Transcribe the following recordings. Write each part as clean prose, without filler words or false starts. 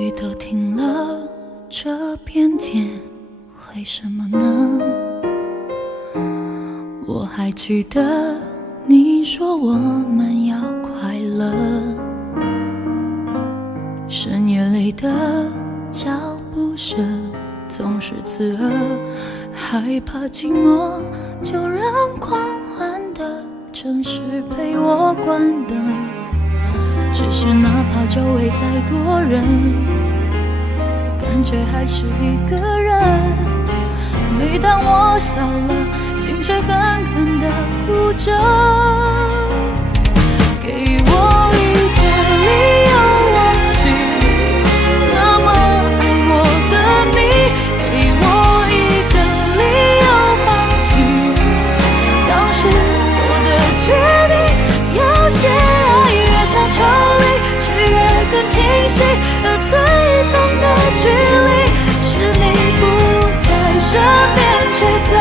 雨都停了，这片天为什么呢？我还记得你说我们要快乐，深夜里的脚步声总是刺耳，害怕寂寞就让狂欢的城市陪我关灯。只是哪怕周围再多人，感觉还是一个人。每当我笑了，心却狠狠地哭着。给我一个理由忘记那么爱我的你，给我一个理由放弃当时做的决定。有些爱越想抽离，却越更清晰，而最痛的距离是你不在身边，却在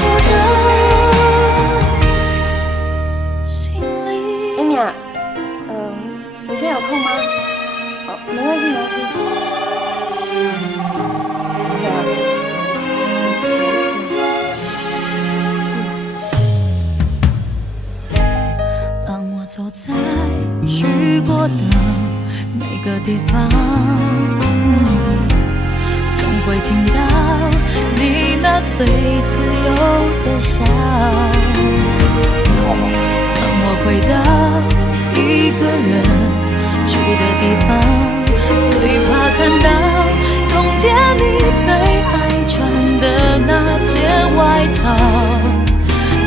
我的心里。艾米啊，你现在有空吗？哦，没关系，没关系。当我走在去过的每个地方，总会听到你那最自由的笑。当我回到一个人住的地方，最怕看到冬天你最爱穿的那件外套。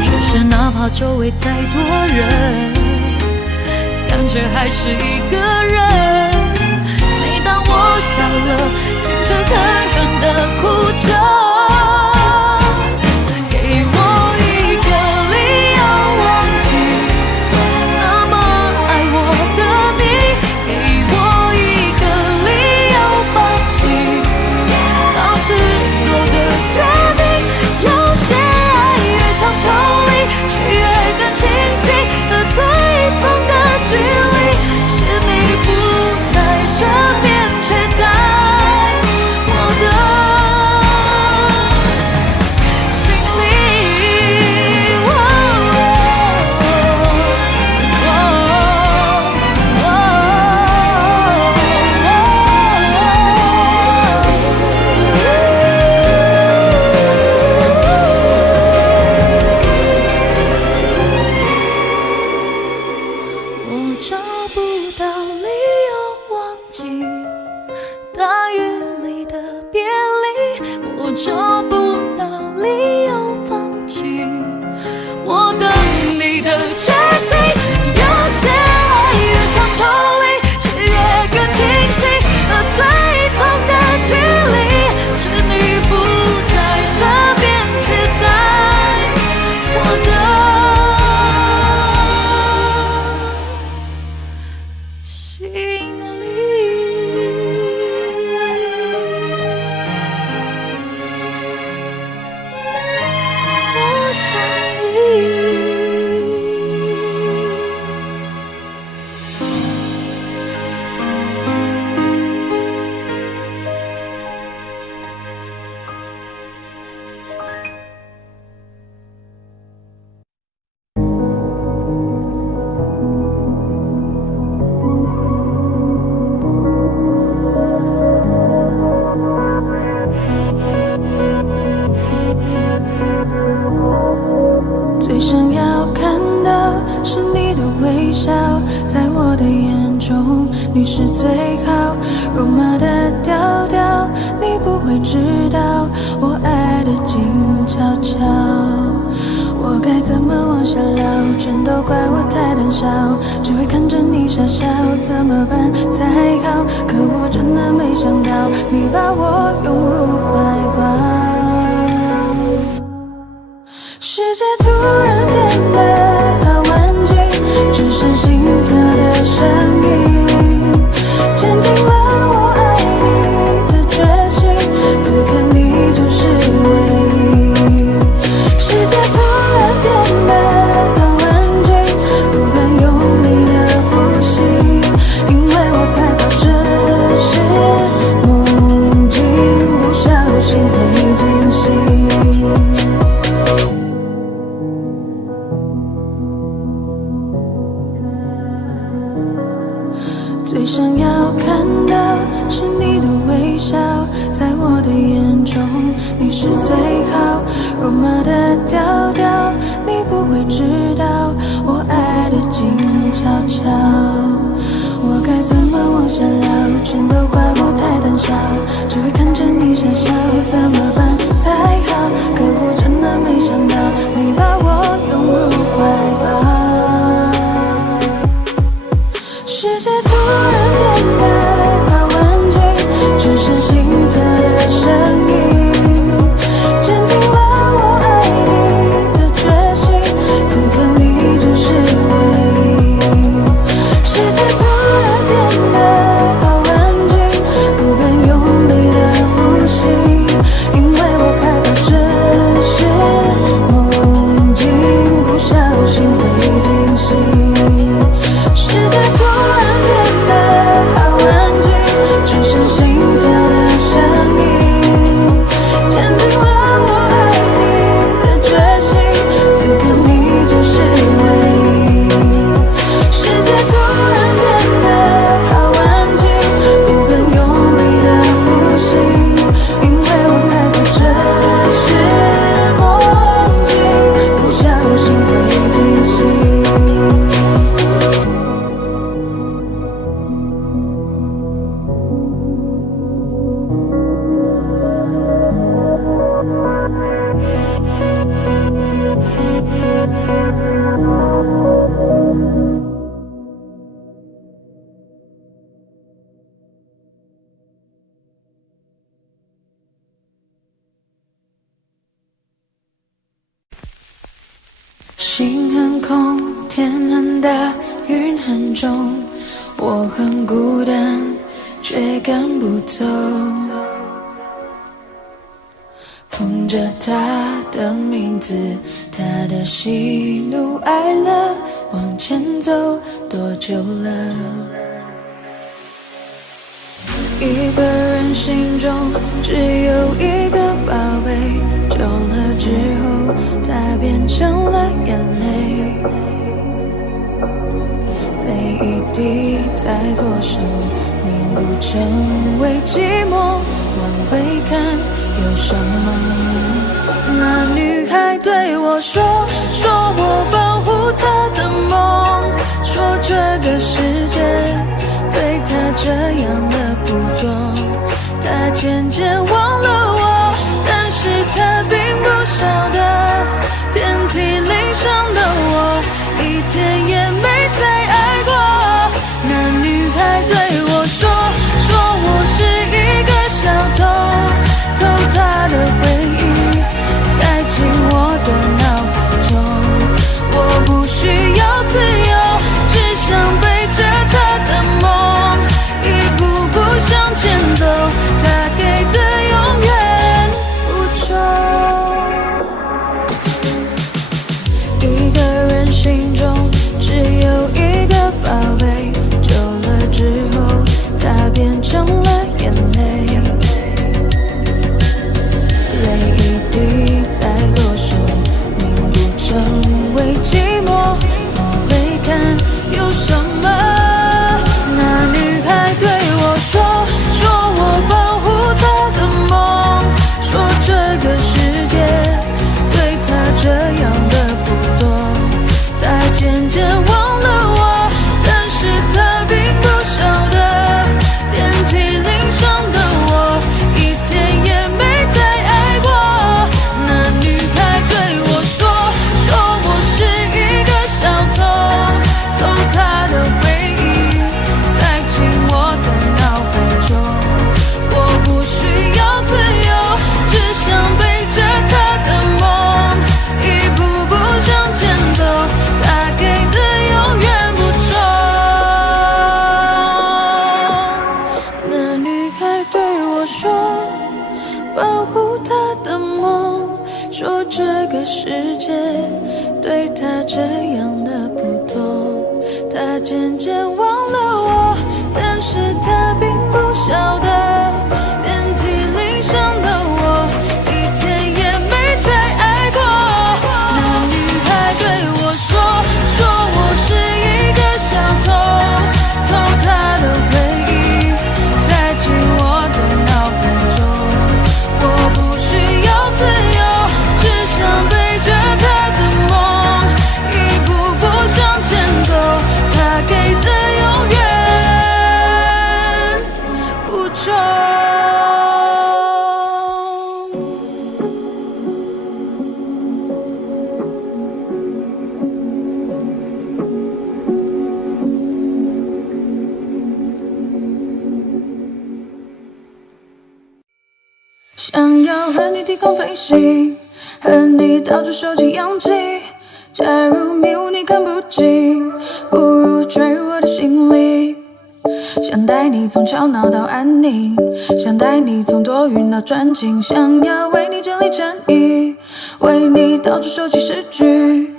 只是哪怕周围再多人，感觉还是一个人。每当我笑了，心却狠狠地哭着。给我一个理由忘记那么爱我的你，给我一个理由放弃当时做的决定。有些爱越想抽离，却越更清晰，而最痛的距离是你不在身边，却在我的心里。我找不到理由忘记大雨里的别离，我找不到理由放弃我等你的决心。有些爱越想抽离，却越更清晰，而最痛的距离是你不在身边，却在我的心里。我想你。最想要看的是你的微笑，在我的眼中你是最好。肉麻的调调，你不会知道我爱的静悄悄。我该怎么往下聊？全都怪我太胆小，只会看着你傻笑，怎么办才好？可我真的没想到，你把我拥入怀抱。世界突然变得好安静，只剩心跳的声音，坚定了我爱你的决心。此刻你就是唯一。世界突然变得好安静，不敢用力的呼吸，因为我快抱着最想要看到是你的微笑，在我的眼中你是最好。肉麻的调调，你不会知道我爱的静悄悄。我该怎么往下聊？全都怪我太胆小，只会看着你傻笑，怎么办才好？可我真的没想到，你把我拥入怀抱。世界突然变得好安静，只剩心跳的声音，坚定了我爱你的决心。此刻你就是唯一。世界突然变得好安静，不敢用力的呼吸，因为我害怕这是梦境，不小心会惊醒。世界突然变得好安静，只剩心跳的声音，坚定了我爱你的决心。此刻你就是唯一。世界突然变得好安静，不敢用力的呼吸，因为我害怕这是梦境，不小心会惊醒。心很空，天很大，云很重，我很孤单，却赶不走。捧着他的名字，他的喜怒哀乐，往前走多久了？一个人心中只有一个宝贝，久了之后，它变成了眼泪。泪一滴在左手凝固成为寂寞，往回看有什么？那女孩对我说我保护她的梦，说这个世界对她这样的不多。她渐渐忘了我，但是她并不晓得，遍体鳞伤的我一天也没再爱过。那女孩对我说我是一个小偷，偷她的回忆，塞进我的脑海中。我不需要自由，只想背着她的梦，一步步向前走，她给的永远不重。一个人心中只有一个宝贝，久了之后，它变成了眼泪。泪一滴在左手凝固成为寂寞，往回看有什么？那女孩对我说我保护她的梦，说这个世界对她这样的不多。她渐渐忘了我，但是她并不晓得，遍体鳞伤的我一天也没再爱过。那女孩对我说我是一个小偷，偷她的回忆，塞进我的脑海中。我不需要自由，只想背着她的梦，一步步向前走，她给的永远不重。那女孩对我说，保护她的梦，说这个世界对她这样的不多。她渐渐忘了我，但是她并不晓得，遍体鳞伤的我一天也没再爱过。那女孩对我说我是一个小偷，偷她的空飞行，和你到处收集氧气。假如迷雾你看不清，不如坠入我的心里。想带你从吵闹到安宁，想带你从多云到转晴，想要为你整理衬衣，为你到处收集诗句。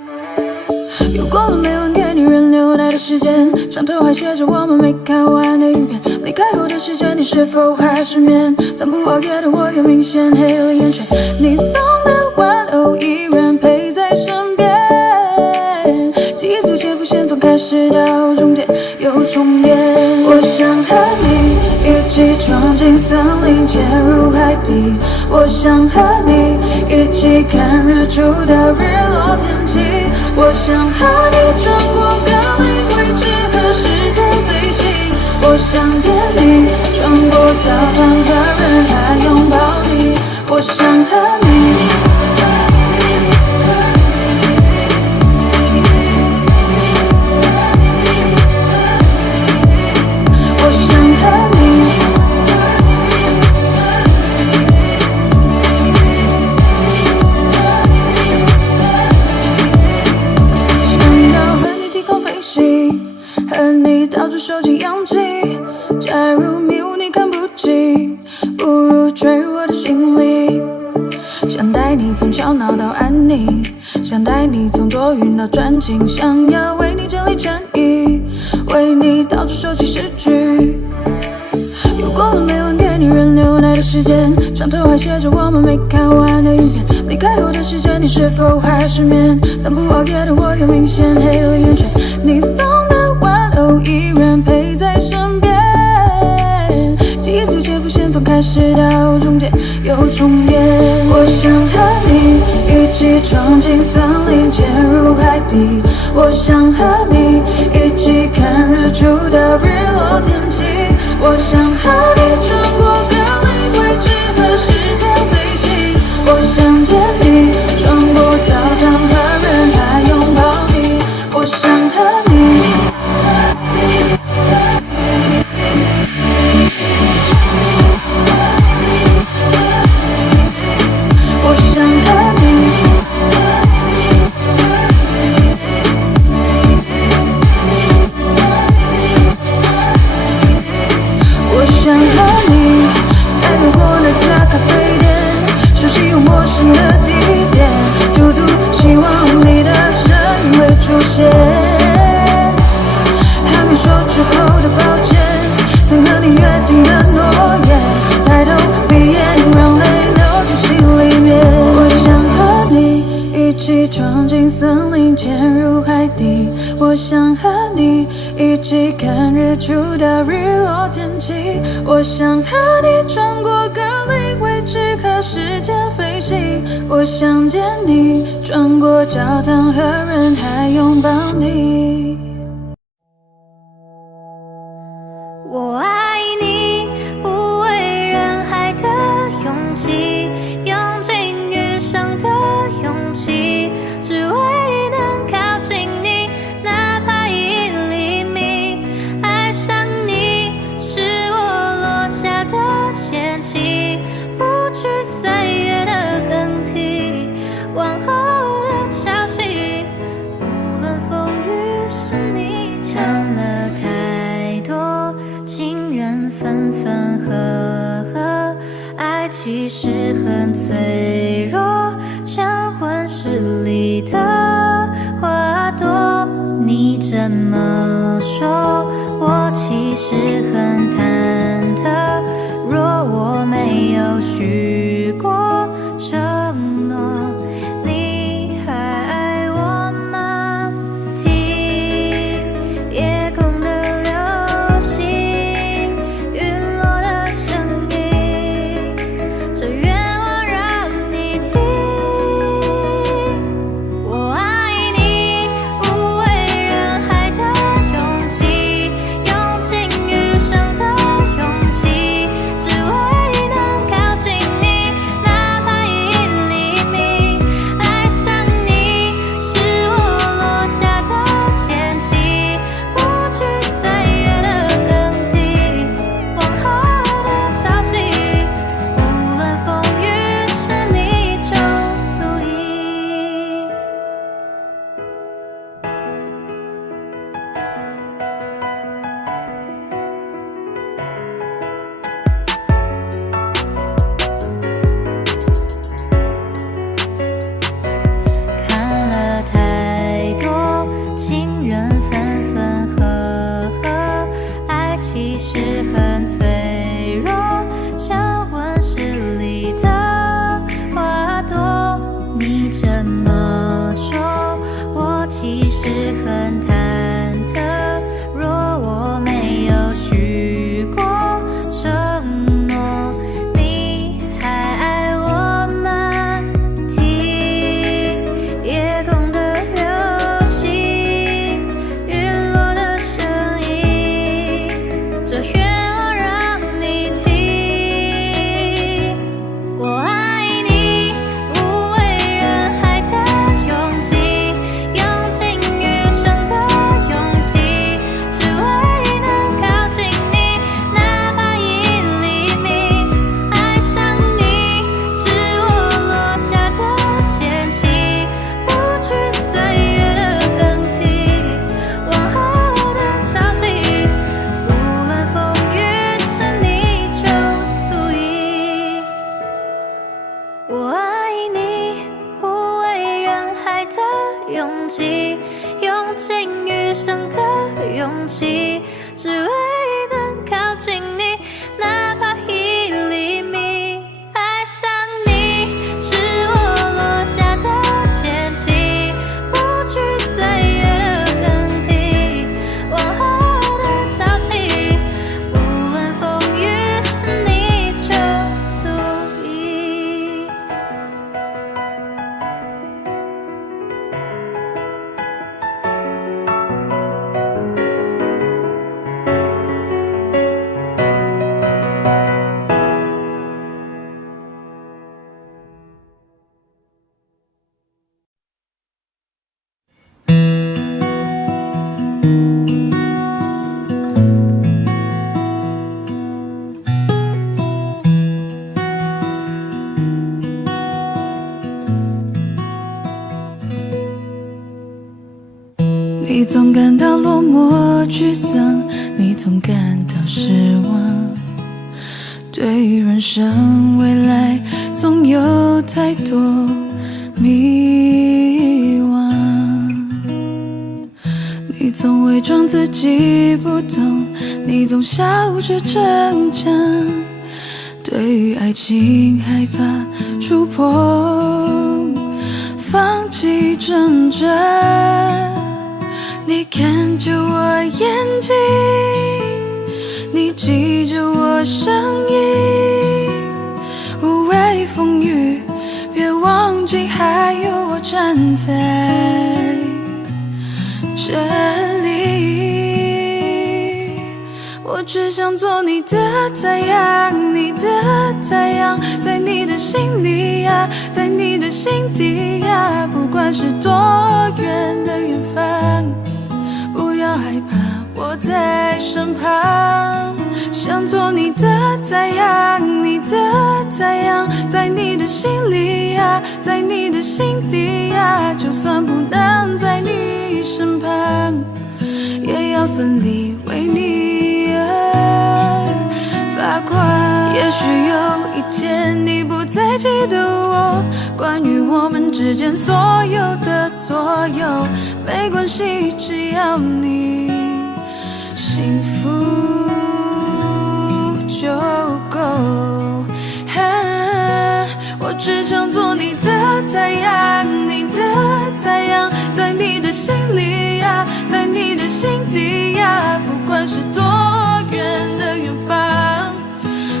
又过了每晚给你人流带的时间，上头还写着我们没看完的影片。离开后的时间，你是否还失眠？暂不熬夜的我又明显黑了眼圈。你送的玩偶依然陪在身边，记忆组潜伏线从开始到终点又重演。我想和你一起闯进森林，潜入海底。我想和你一起看日出到日落天气。我想和你穿过各类位置和时间飞行。我想见你，穿过教堂和人海拥抱你。我想和你。我想和你。和你到处收集氧气，假如迷雾你看不清，不如坠入我的心里。想带你从吵闹到安宁，想带你从多云到转晴，想要为你整理衬衣，为你到处收集诗句。又过了每晚给你人流带的时间，上头还写着我们没看完的影片。离开后的时间，你是否还失眠？暂不熬夜的我又明显黑了眼圈。你送的玩偶依然陪在身边，记忆组潜伏线从开始到终点又重演。我想和你一起闯进森林，潜入海底。我想和你一起看日出到日落天气。我想和你穿过各类位置和时间飞行。我想见你，穿过教堂和人海拥抱你。我想和你。我想和你。我想和你，在路过那家咖啡店，熟悉又陌生的地点，驻足希望你的身影会出现。还没说出口的抱歉，曾和你约定的诺言，抬头闭眼让泪流进心里面。我想和你一起闯进森林，潜入海底。我想和你一起看日出到日落天气。我想和你穿过各类位置和时间飞行。我想见你，穿过教堂和人海拥抱你。我爱你，无畏人海的勇气，用尽余生的勇气，只为能靠近你，哪怕一厘米。爱上你是我落下的仙气，不惧岁月的更替，往后的潮起，无论风雨是你看了太多情人分分合合，爱其实很脆弱，像温室里的花朵。你这么说，我其实很忐忑，若我没有许过承诺，你还爱我吗？听夜空的流星，陨落的声音，这愿望让你听。我爱你，无畏人海的勇气，用尽余实很脆弱，像温室里的花朵。你这么说，我其实很忐忑。若我没有许过承诺，你还爱我吗？听夜空的流星，陨落的声音，这愿我让你听。我爱你，无畏人海的勇气，用尽余生的勇气，只为能靠近你，哪怕1厘米。爱上你，是我落下的陷阱，不惧岁月的更替，往后的潮起，无论风雨，是你就足矣。我爱你，无畏人海的勇气，用尽余生的勇气，只为能靠近你，哪怕1厘米。爱上你，是我落下的陷阱，不惧岁月的更替，往后的潮起，无论风雨，是你就足矣。你总感到落寞沮丧，你总感到失望，对于人生未来总有太多迷惘。你总伪装自己不懂，你总笑着逞强，对于爱情害怕触碰，放弃挣扎。你看着我眼睛，你记着我声音，无畏风雨，别忘记还有我站在这里。我只想做你的太阳，你的太阳，在你的心里呀，在你的心底呀，不管是多远的远方，不要害怕，我在身旁。想做你的太阳，你的太阳，在你的心里呀，在你的心底呀，就算不能在你身旁，也要奋力为你而发光。也许有一天你不再记得我，关于我们之间所有的所有，没关系，只要你幸福就够。我只想做你的太阳，你的太阳，在你的心里呀，在你的心底呀，不管是多远的远方，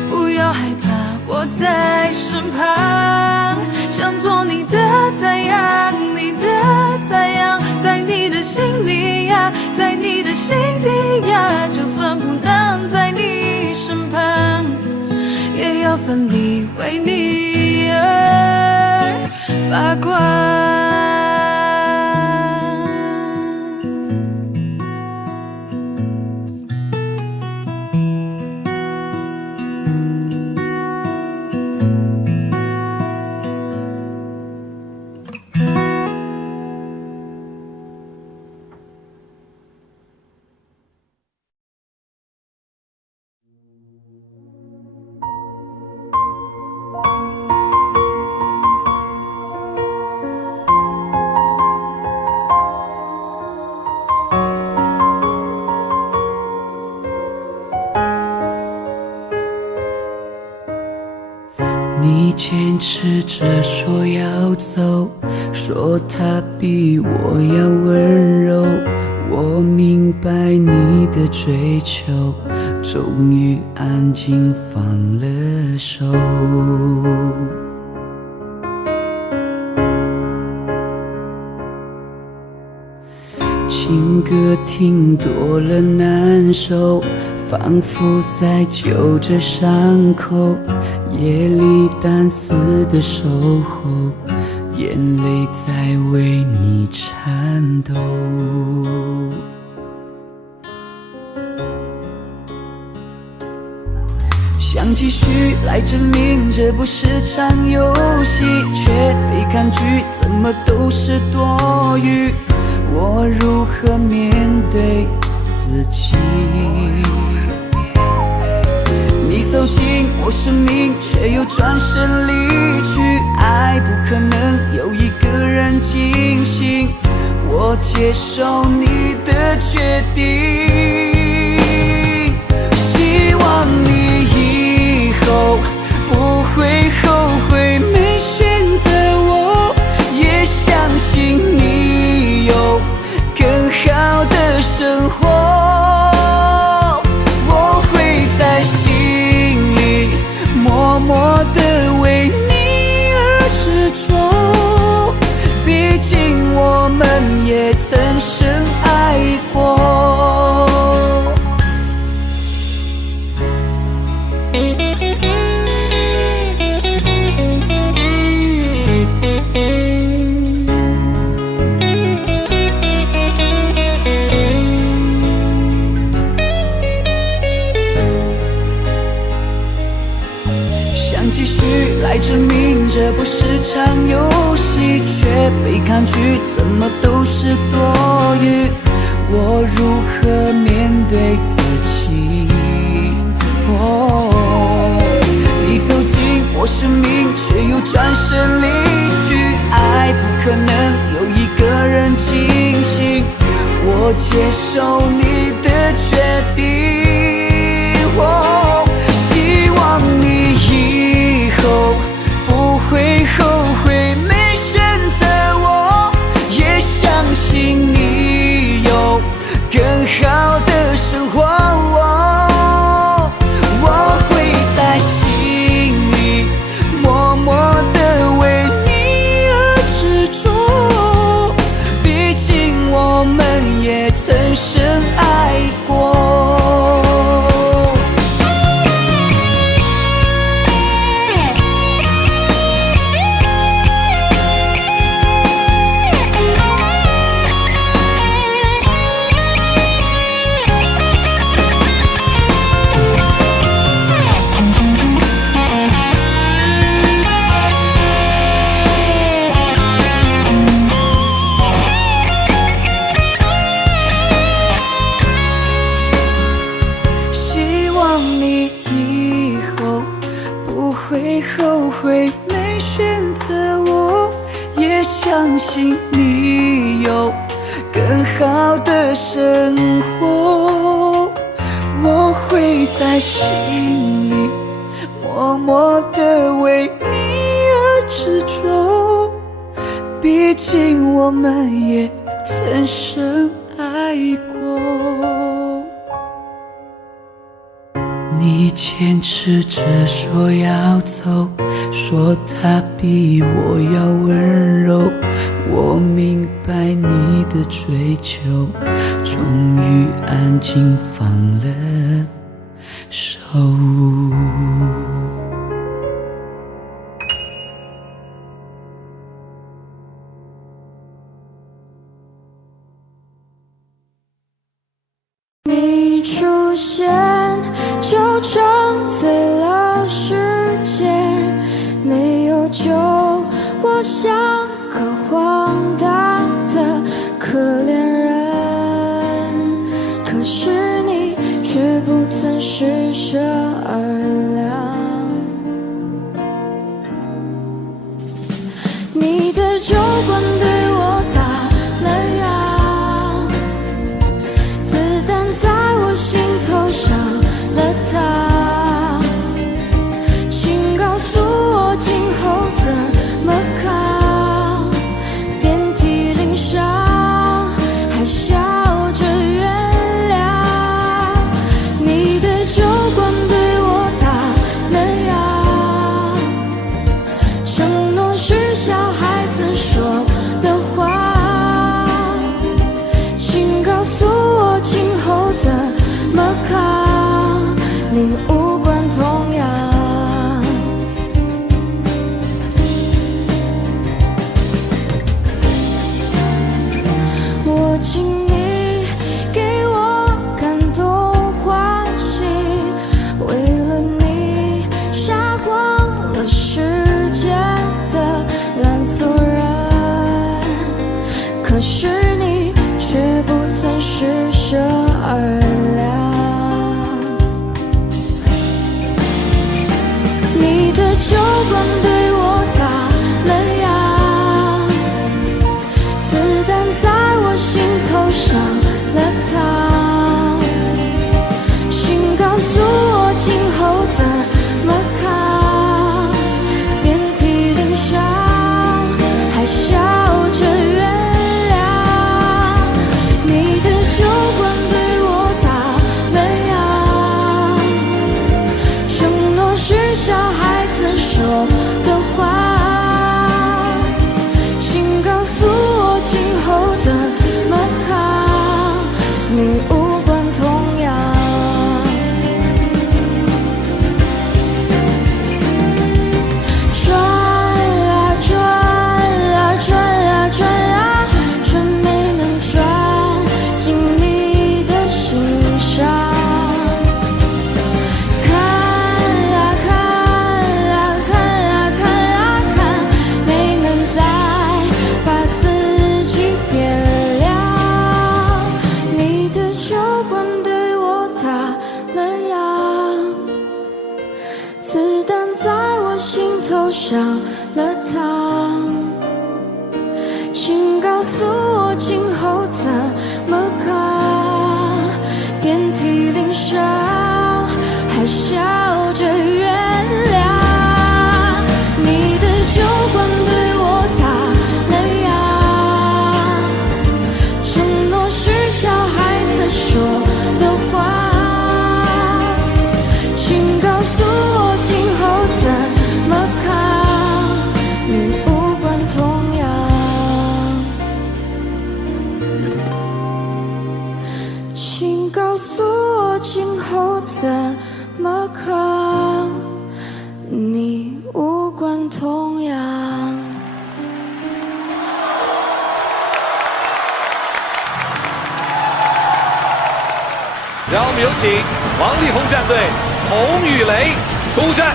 不要害怕，我在身旁。想做你的太阳，你的太阳，在你的心里呀，在你的心底呀，就算不能在你身旁，也要奋力为你而发光。坚持着说要走，说他比我要温柔。我明白你的追求，终于安静放了手。情歌听多了难受，仿佛在揪着伤口，夜里单丝的守候，眼泪在为你颤抖。想继续来证明这不是场游戏，却被抗拒，怎么都是多余。我如何面对自己？你走进我生命，却又转身离去。爱不可能有一个人进行，我接受你的决定。希望你以后不会后悔没选择我，也相信你有更好的生活。我会在心里默默地为你而执着，毕竟我们也曾深爱过。继续来证明这不是场游戏，却被抗拒，怎么都是多余。我如何面对自己？你走进我生命，却又转身离去。爱不可能有一个人进行，我接受你的决定。希望你以后不会后悔没选择我，也相信你有更好的生活。我会在心里默默地为你而执着，毕竟我们也曾深爱过。后悔没选择我，也相信你有更好的生活。我会在心里默默地为你而执着，毕竟我们也曾深爱过。你坚持着说要走，说他比我要温柔。我明白你的追求，终于安静放了手。你出现就沉醉了时间，没有救我像个荒诞的可怜人，可是你却不曾施舍二两。你的酒馆对我打了烊，子弹在我心头上了膛，请告诉我今后少了糖。请告诉我今后怎么扛，遍体鳞伤，还笑着原谅。你的酒馆对我打了烊，承诺是小孩子说的话。请告诉我今后怎么扛，你无关痛痒。请告诉我今后怎么扛，你无关痛痒。让我们有请王力宏战队洪宇雷出战，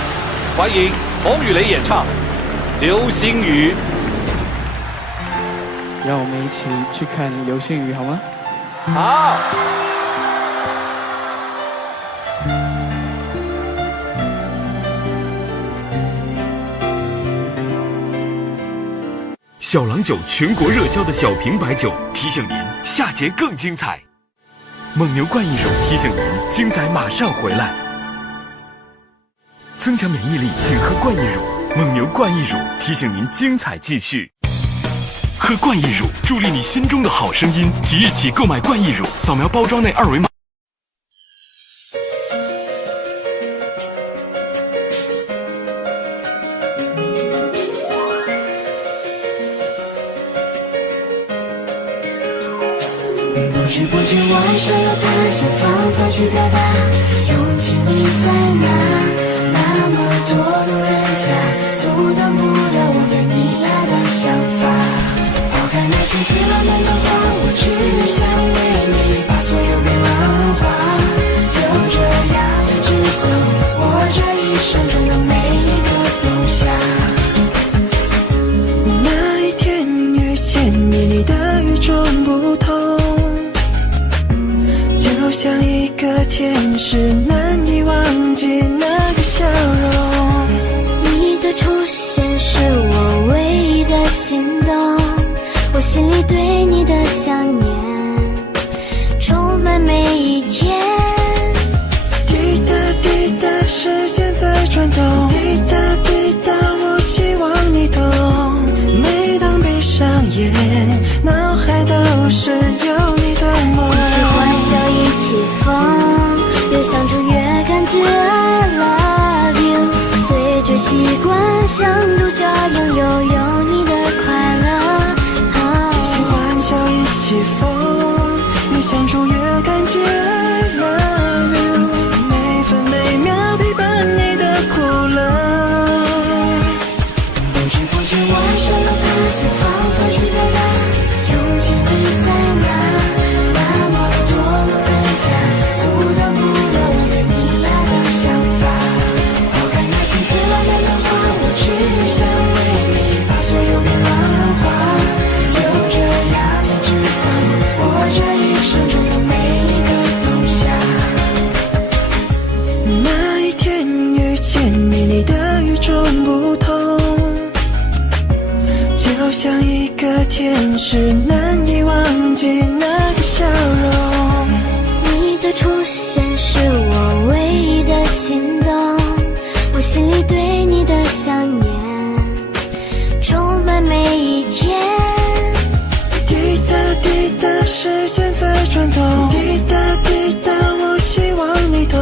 欢迎洪宇雷演唱《流星雨》。让我们一起去看流星雨好吗？好。小郎酒全国热销的小瓶白酒提醒您下节更精彩。蒙牛冠益乳提醒您精彩马上回来。增强免疫力，请喝冠益乳。蒙牛冠益乳提醒您精彩继续。喝冠益乳，助力你心中的好声音。即日起购买冠益乳，扫描包装内二维码。不知不觉我爱上了他，想方法去表达，勇气你在哪？那么多路人甲，阻挡不了我对你爱的想法。抛开那些最浪漫的话，我只想为你把所有变浪花。就这样一直走，我这一生中的每一个冬夏。那一天遇见你，你的与众不同，就像一个天使，难以忘记那个笑容。你的出现是我唯一的心动，我心里对你的想念充满每一天。滴答滴答，时间在转动，滴答滴答，我希望你懂。每当闭上眼，脑海都是有你的梦。一起欢笑，一起疯，越相处越感觉 I love you。随着习惯，像独角拥有你的快乐。一起欢笑，一起疯，越相处越感觉 I love you。每分每秒陪伴你的苦乐。不知不觉我爱上了他，想方法去表达，勇气你在哪？那么多路人甲，阻挡不了我对你爱的想法。抛开那些最浪漫的话，我只想为你把所有变浪花。就这样一直走，我这一生中的每一个冬夏。那一天遇见你，你的与众不同，就像一个天使，难以忘记那个笑容。你的出现是我唯一的心动，我心里对你的想念充满每一天。滴答滴答，时间在转动，滴答滴答，我希望你懂。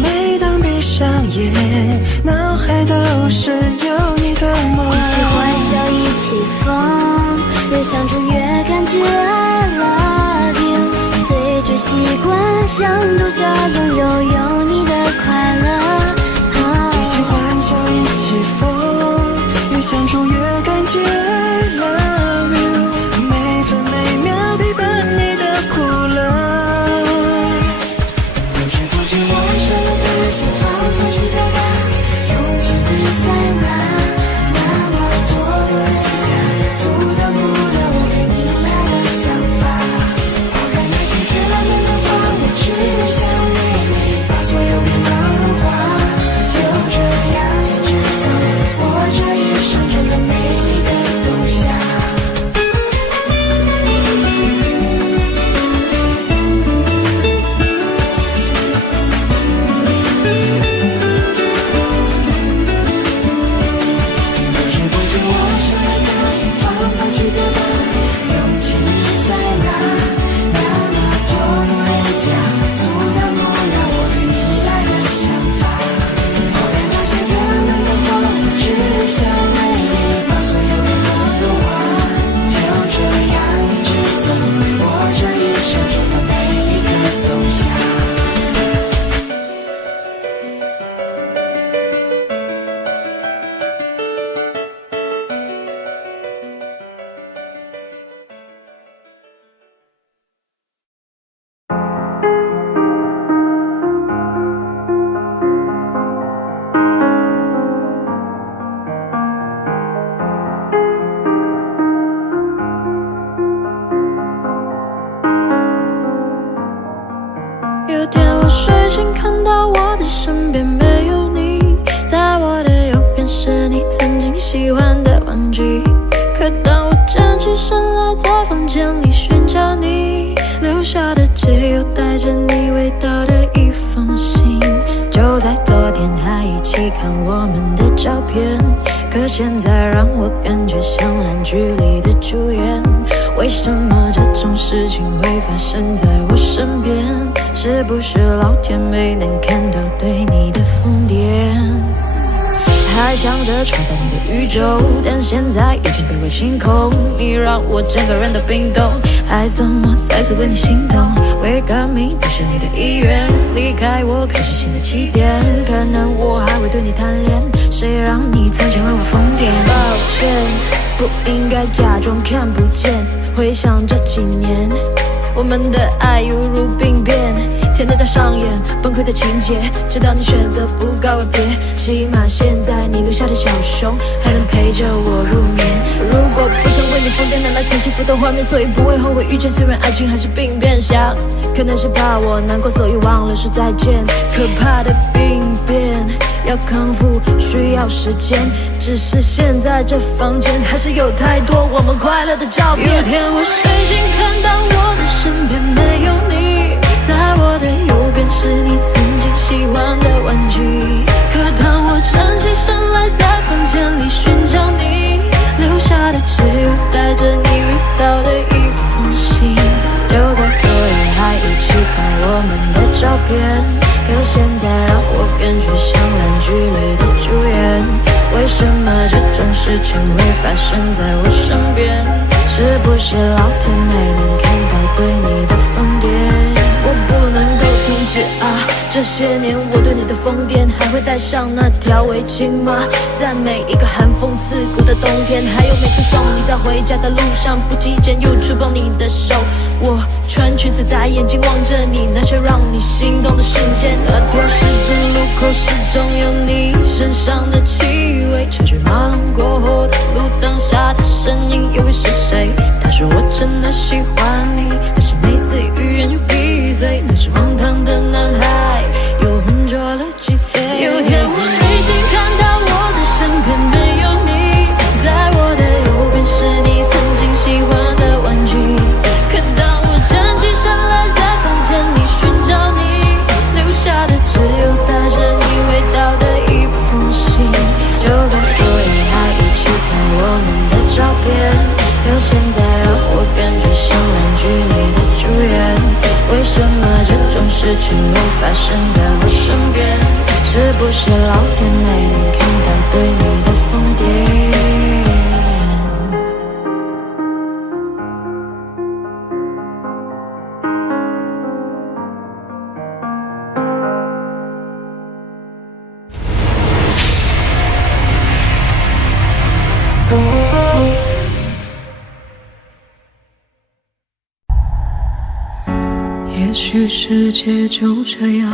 每当闭上眼，脑海都是有你的梦。一起欢笑，一起疯，越相处越感觉 I love you。随着习惯，像独角拥有你的快乐。一起欢笑，一起疯，越相处越感觉 I love you。每分每秒陪伴你的苦乐。不知不觉我爱上了他，想方法去表达，勇气你在哪？那么多路人甲，阻挡不了我对你爱的想法。抛开那些最浪漫的话，我只想为天我睡醒看到我的身边没有你，在我的右边是你曾经喜欢的玩具。可当我站起身来，在房间里寻找你，留下的只有带着你味道的一封信。就在昨天还一起看我们的照片，可现在让我感觉像烂剧里的主演。为什么这种事情会发生在我身边？是不是老天没能看到对你的疯癫？还想着创造你的宇宙，但现在已经被我清空。你让我整个人都冰冻，还怎么再次为你心动？为革命不是你的意愿，离开我开始新的起点。可能我还会对你贪恋，谁让你曾经为我疯癫？抱歉，不应该假装看不见。回想这几年，我们的爱犹如病变，天天在上演崩溃的情节，直到你选择不告而别。起码现在你留下的小熊还能陪着我入眠。如果不曾为你疯癫，难道前幸福的画面？所以不会后悔遇见，虽然爱情还是病变。想可能是怕我难过，所以忘了说再见。可怕的病变要康复需要时间，只是现在这房间还是有太多我们快乐的照片。有天我睡醒看到我的身边没有你，在我的右边是你曾经喜欢的玩具。可当我站起身来，在房间里寻找你，留下的只有带着你味道的一封信。就在昨夜还一起看我们的照片，可现在让我感觉像烂剧里的主演。为什么这种事情会发生在我身边？是不是老天没能看到对你的疯癫？我不能够停止啊！这些年我对你的疯癫，还会戴上那条围巾吗？在每一个寒风刺骨的冬天，还有每次送你在回家的路上，不经意间又触碰你的手。我穿裙子在眼睛望着你，那些让你心动的瞬间。那条十字路口始终有你身上的气味，车水马龙过后的路灯下的身影又会是谁？他说我真的喜欢你，但是每次欲言又闭嘴。那是荒唐的男孩又浑浊了几岁？有天我睡醒看到我的身边没有你，在我的右边是你曾经喜欢的玩具。可当我站起身来，在房间里寻找你，留下的只有带着你味道的一封信。就在昨夜还一起看我们的照片，可现在让我感觉像烂剧里的主演。为什么这种事情会发生在我身边？是不是老天没能看到对你的疯癫？也许世界就这样，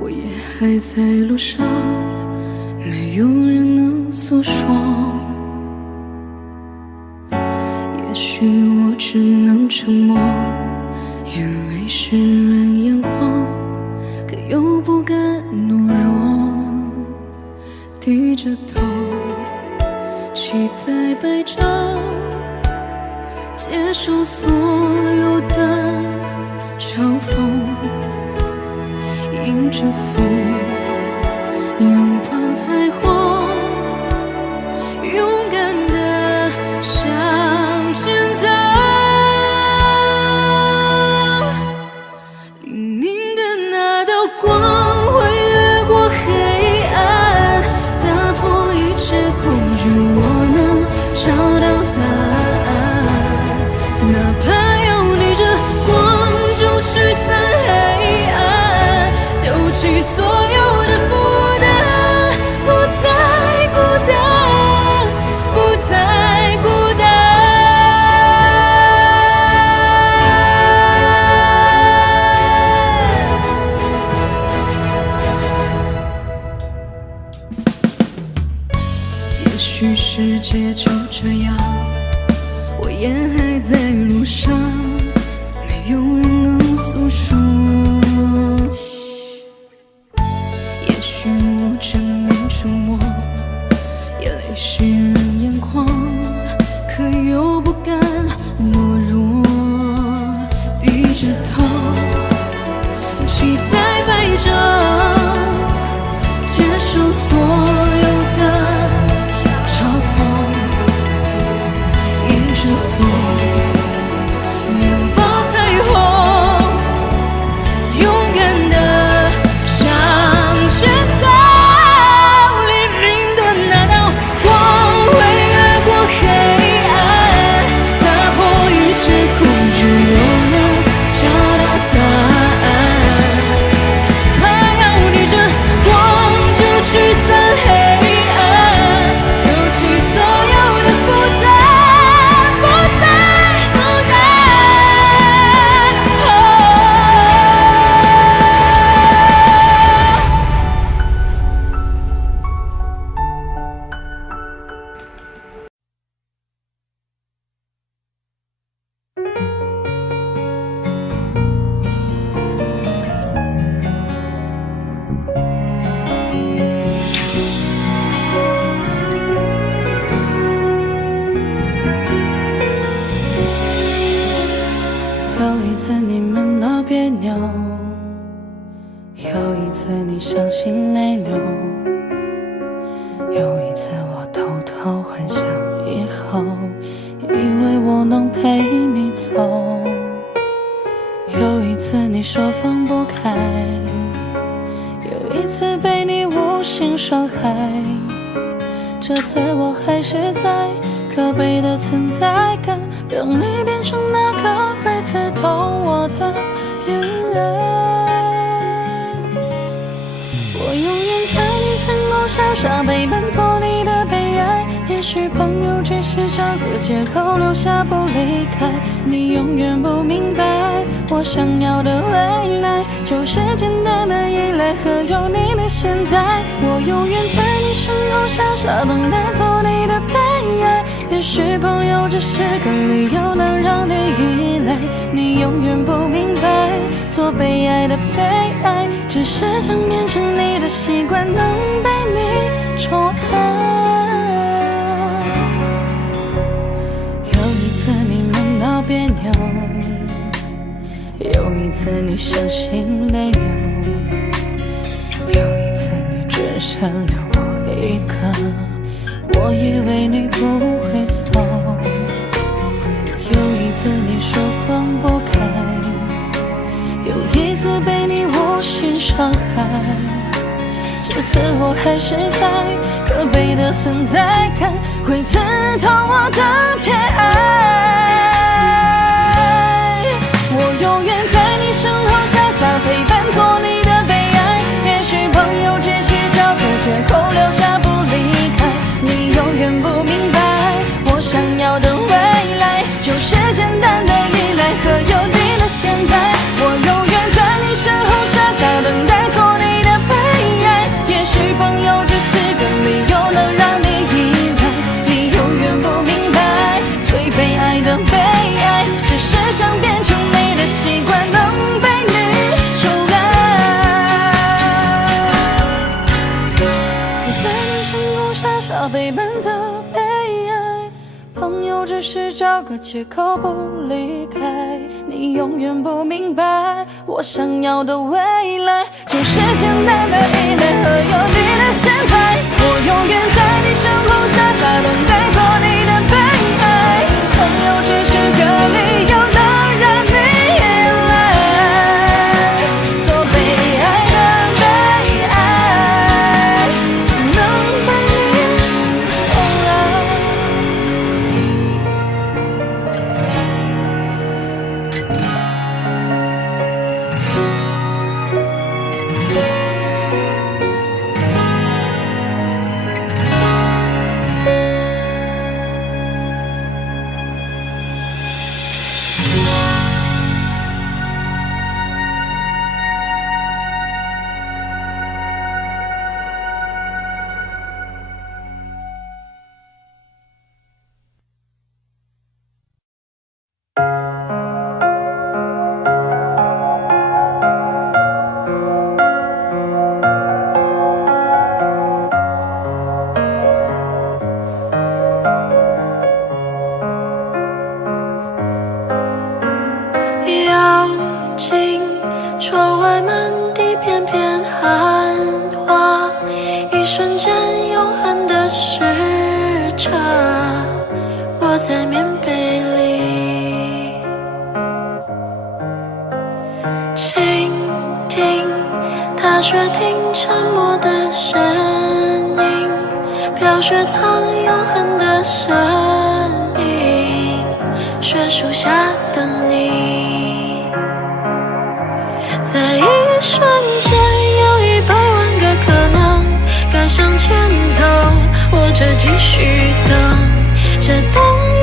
我也还在路上，没有人能诉说。也许我只能沉默，因为世人眼光，可又不敢懦弱。低着头，期待白昼，接受所有的嘲讽，迎着风，拥抱彩虹，勇敢地向前走。黎明的那道光会越过黑暗，打破一切恐惧，我能找到答案。哪怕要逆着光驱散黑暗，丢弃所有的负担，不再孤单，不再孤单。也许世界就这样，我也还在路上，没有人能诉说。着，接受所有的嘲讽，迎着风，拥抱彩虹，勇敢的向前走。黎明的那道光会越过黑暗，打破一切恐惧，我能找到答案。还要逆着光就驱散黑暗，丢弃所有的负担，不再孤单。有一次你们闹别扭，有一次你伤心泪流，有一次我偷偷幻想以后，以为我能陪你走。有一次你说放不开，有一次被你无心伤害，这次我还是在可悲的存在感，让你变成那个会刺痛我的眼泪。我永远在你身后傻傻陪伴，做你的悲哀。也许朋友只是找个借口留下不离开，你永远不明白，我想要的未来就是简单的依赖和有你的现在。我永远在你身后傻傻等待，做你的悲哀。也许朋友只是个理由，能让你依赖，你永远不明白，做被爱的悲哀，只是想变成你的习惯，能被你宠爱。有一次你们闹别扭，有一次你伤心泪流，有一次你只剩了我一个，我以为你不会走。有一次你说放不开，有一次被你无心伤害，这次我还是在可悲的存在感，会刺痛我的偏爱。我永远在你身后傻傻陪伴，做你的悲哀。也许朋友只是找个借口留下不离开，你永远不明白，我想要的未来就是简单的依赖和有你的现在。我永远在你身后傻傻等待，做你的悲哀。也许朋友只是个理由，能让你依赖，你永远不明白，最悲哀的悲哀，只是想变成你的习惯，能被你宠爱。我在你身后傻傻陪伴的悲哀，朋友只是找个借口不离开，你永远不明白，我想要的未来就是简单的依赖和有你的现在。我永远在你身后傻傻等待，做你的悲哀。朋友只是个理由，能让你依赖，做被爱的悲爱，能被你宠爱。瞬间永恒的时差，窝在棉被里，倾听踏雪听沉默的声音，飘雪藏永恒的身影，雪树下等你。在一瞬间有100万个可能，该向前走或者继续等，这冬夜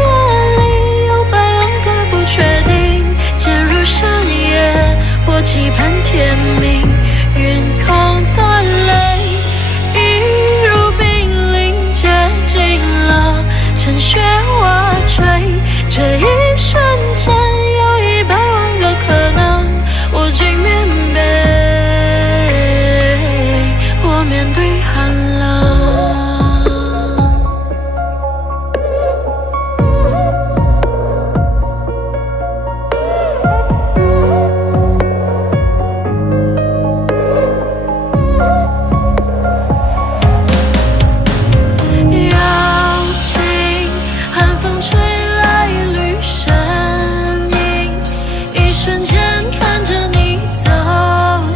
里有100万个不确定，渐入深夜或期盼天明，云空的泪一如冰凌接近了，趁雪瓦坠，这一瞬间有100万个可能，我进棉被，我面对寒冷。邀请寒风吹来一缕声音，一瞬间看着你走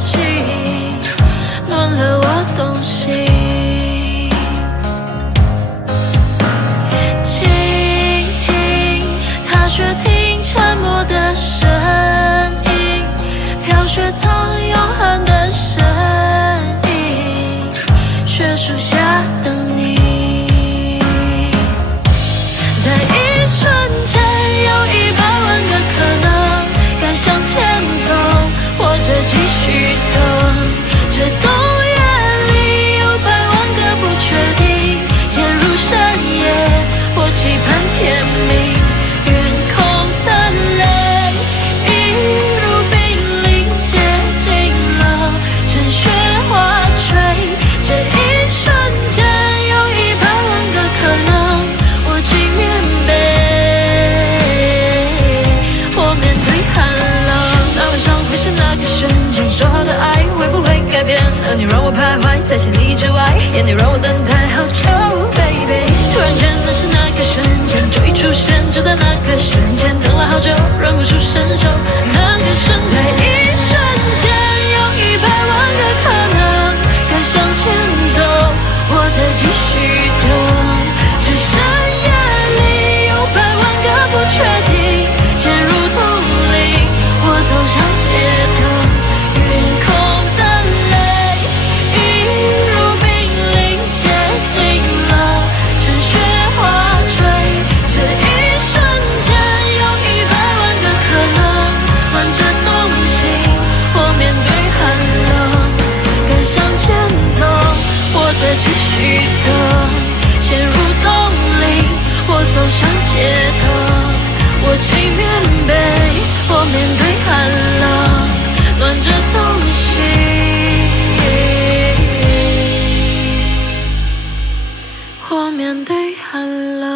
近，暖了我东西。倾听踏雪听沉默的声音，飘雪藏永恒的身影，雪树下等你。在一瞬间有100万个可能，该向前走或者继续等，这冬夜里有100万个不确定，渐入深夜或期盼天明，云空的泪一如冰凌接近了，趁雪瓦坠，这一瞬间有100万个可能，我进棉被，我面对寒冷。那晚上会是那个瞬间，说好的爱会不会改变？而你让我徘徊在千里之外，眼里让我等待好久 baby。 突然间那是那个瞬间，就一出现，就在那个瞬间，等了好久忍不住伸手，那个瞬间，在一瞬间有100万个可能，该向前走或者继续等，这深夜里有100万个不确定，渐入冬令，我走向街灯，云空的泪一如冰凌接近了，趁雪瓦坠，这一瞬间有100万个可能，暖着东西，我面对寒冷，该向前走或者继续等，陷入冬令，我走向街灯，我进棉被，我面对寒冷，暖着东西，我面对寒冷。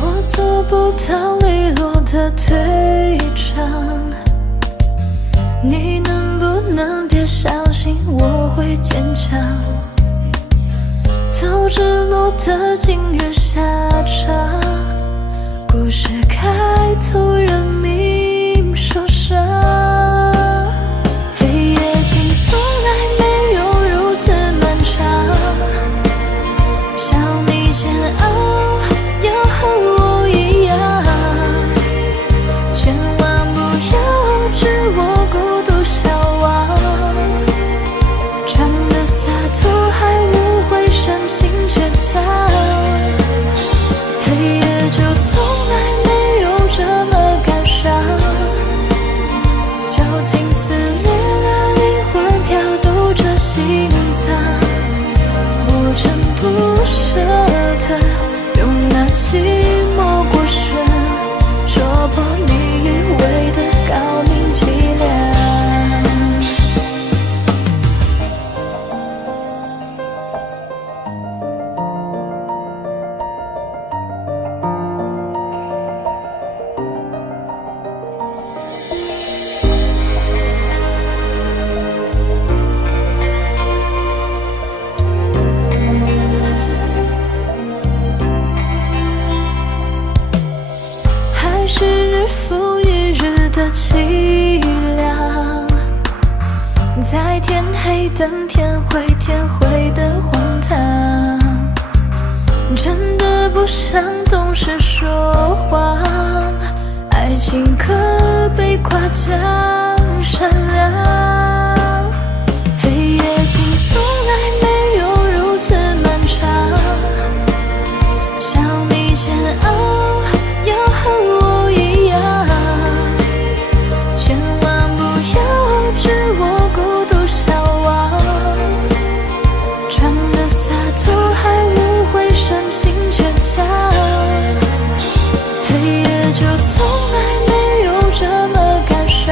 我做不到利落的退场，你能不能别相信我会坚强？早知落得今日下场，故事开头人命受伤。黑夜竟从来没有如此漫长，想你煎熬要和我一样，千万不要置我孤独消亡，装的洒脱还误会深情倔强。黑夜就从来没有这日复一日的凄凉，在天黑等天灰，天灰的荒唐，真的不想懂事说谎，爱情可被夸奖闪亮，黑夜竟从来没有如此漫长，想你煎熬要和我一样，千万不要置我孤独消亡，装的洒脱还无悔深情倔强，黑夜就从来没有这么感伤，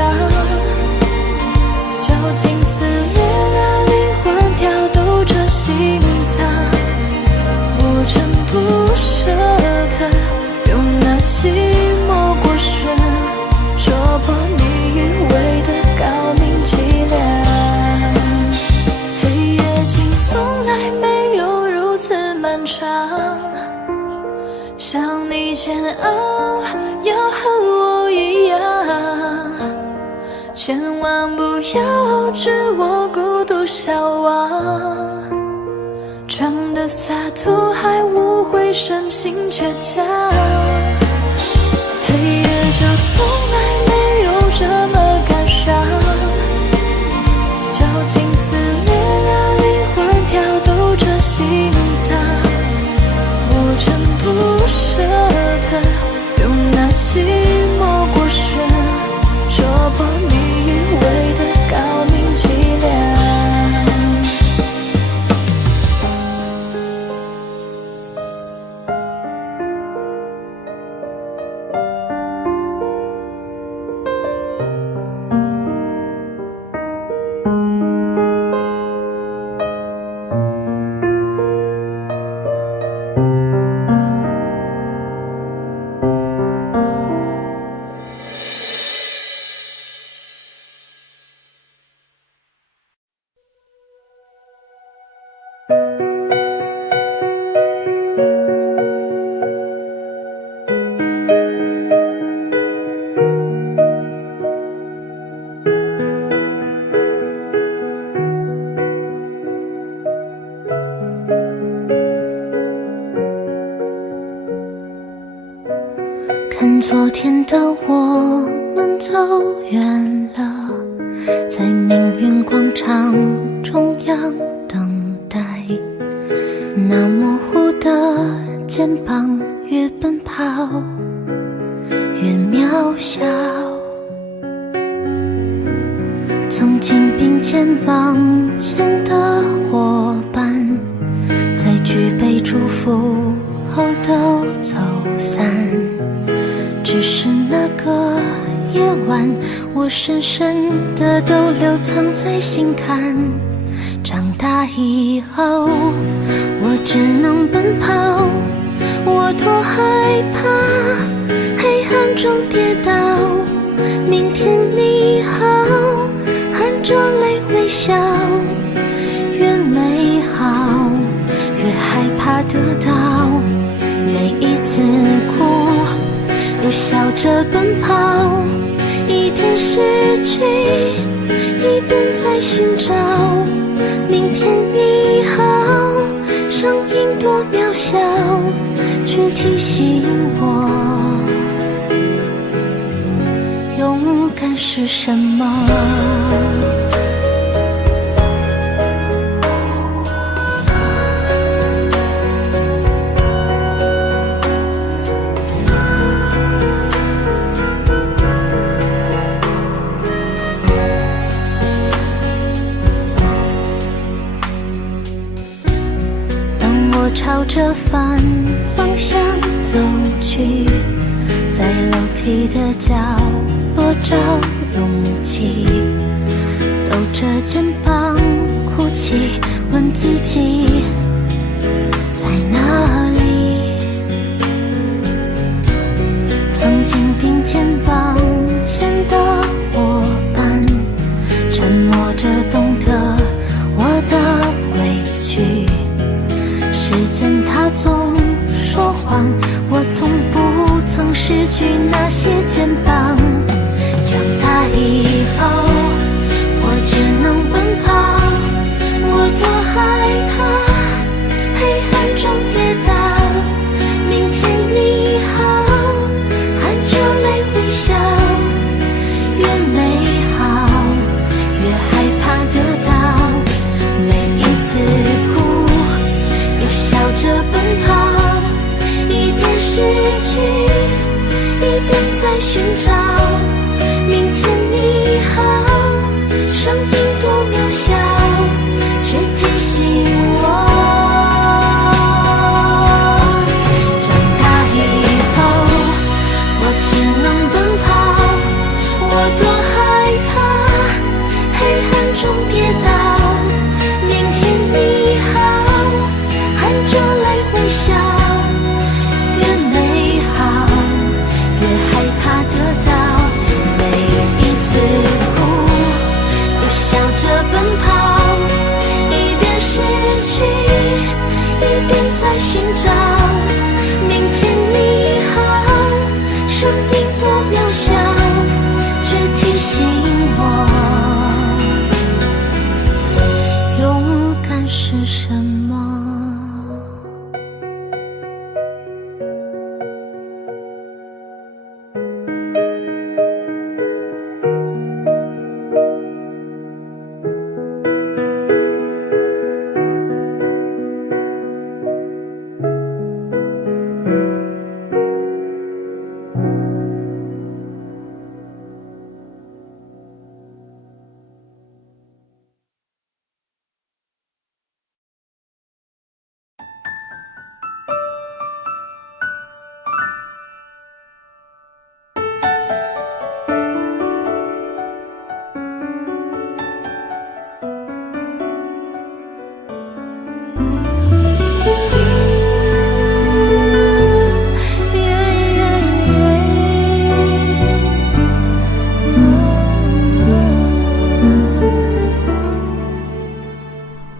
绞尽撕裂了灵魂，跳动着心脏，我真不舍得用那寂寞过深戳破你以为的高明伎俩，黑夜竟从来没有如此漫长，想你煎熬要和我一样，千万不要置我孤独消亡，装的洒脱还无悔深情倔强，黑夜就从来没有这么感伤，绞尽撕裂了灵魂，跳动着心脏，我真不舍得用那寂寞过深戳破你以为的高明伎俩。看昨天的我们走远了，在命运广场中央等待，那模糊的肩膀越奔跑越渺小，曾经并肩往前的伙伴，在举杯祝福后都走散，只是那个夜晚，我深深的都留藏在心坎。长大以后，我只能奔跑，我多害怕黑暗中跌倒。明天你好，含着泪微笑，越美好越害怕得到，每一次哭又笑着奔跑，一边失去一边在寻找。明天你好，声音多渺小，却提醒我勇敢是什么。朝着反方向走去，在楼梯的角落找勇气，抖着肩膀哭泣，问自己在哪里。曾经并肩往前的伙伴，沉默着懂得我的委屈。时间它总说谎，我从不曾失去那些肩膀。什么。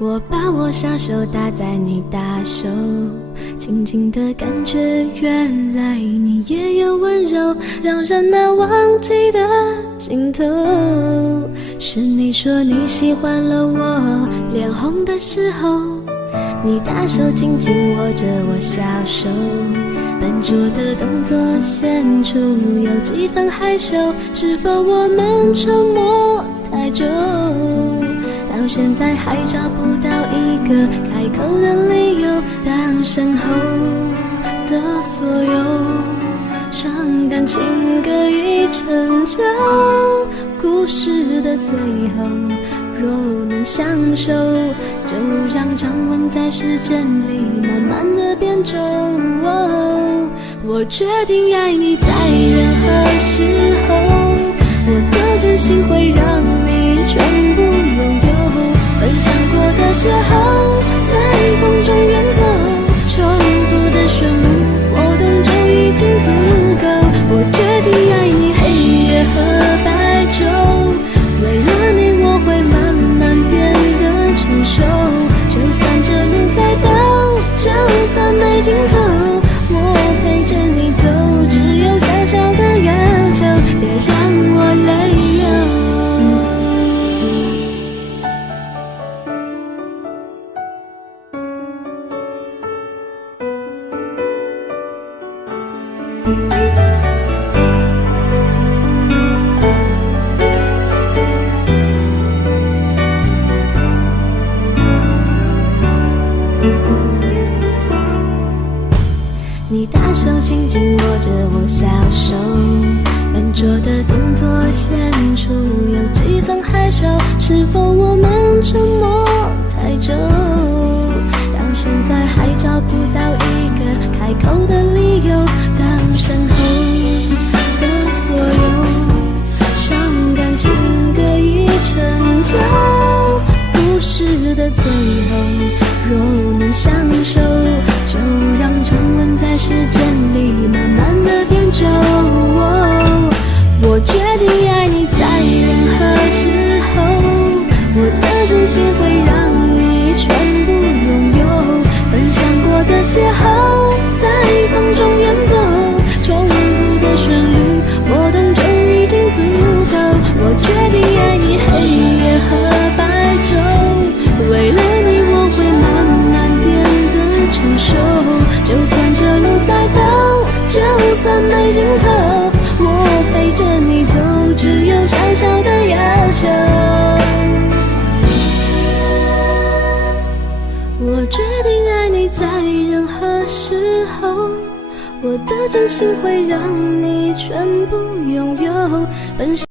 我把我小手搭在你大手，轻轻的感觉，原来你也有温柔，让人难忘记的尽头。是你说你喜欢了我脸红的时候，你大手紧紧握着我小手，笨拙的动作显出有几分害羞，是否我们沉默太久，到现在还找不到一个开口的理由，当身后的所有伤感情歌已成就，故事的最后若能相守，就让掌纹在时间里慢慢的变皱。我决定爱你在任何时候，我的真心会让你全部拥有，分享过的邂逅在风中远走，重复的旋律我懂就已经足够。我决定爱你黑夜和白昼，为了你我会慢慢变得成熟，就算这路再陡，就算没尽头，我陪着你走，只有小小的要求，别让我泪流。你大手紧紧握着我小手，笨拙的动作显出有几分害羞，是否我们沉默太久，到现在还找不到一个开口的理由，当身后的所有伤感情歌已成就，故事的最后若能相守，就让掌纹在时间里慢慢的变皱。我决定爱你在任何时候，我的真心会让你全部拥有，分享过的邂逅在风中远走，重复的旋律我懂就已经足够。我决定爱你黑夜和白昼，为了你我会慢慢变得成熟，就算这路再陡，就算没尽头，我陪着你走，只有小小的要求。我决定爱你在任何时候，我的真心会让你全部拥有，分享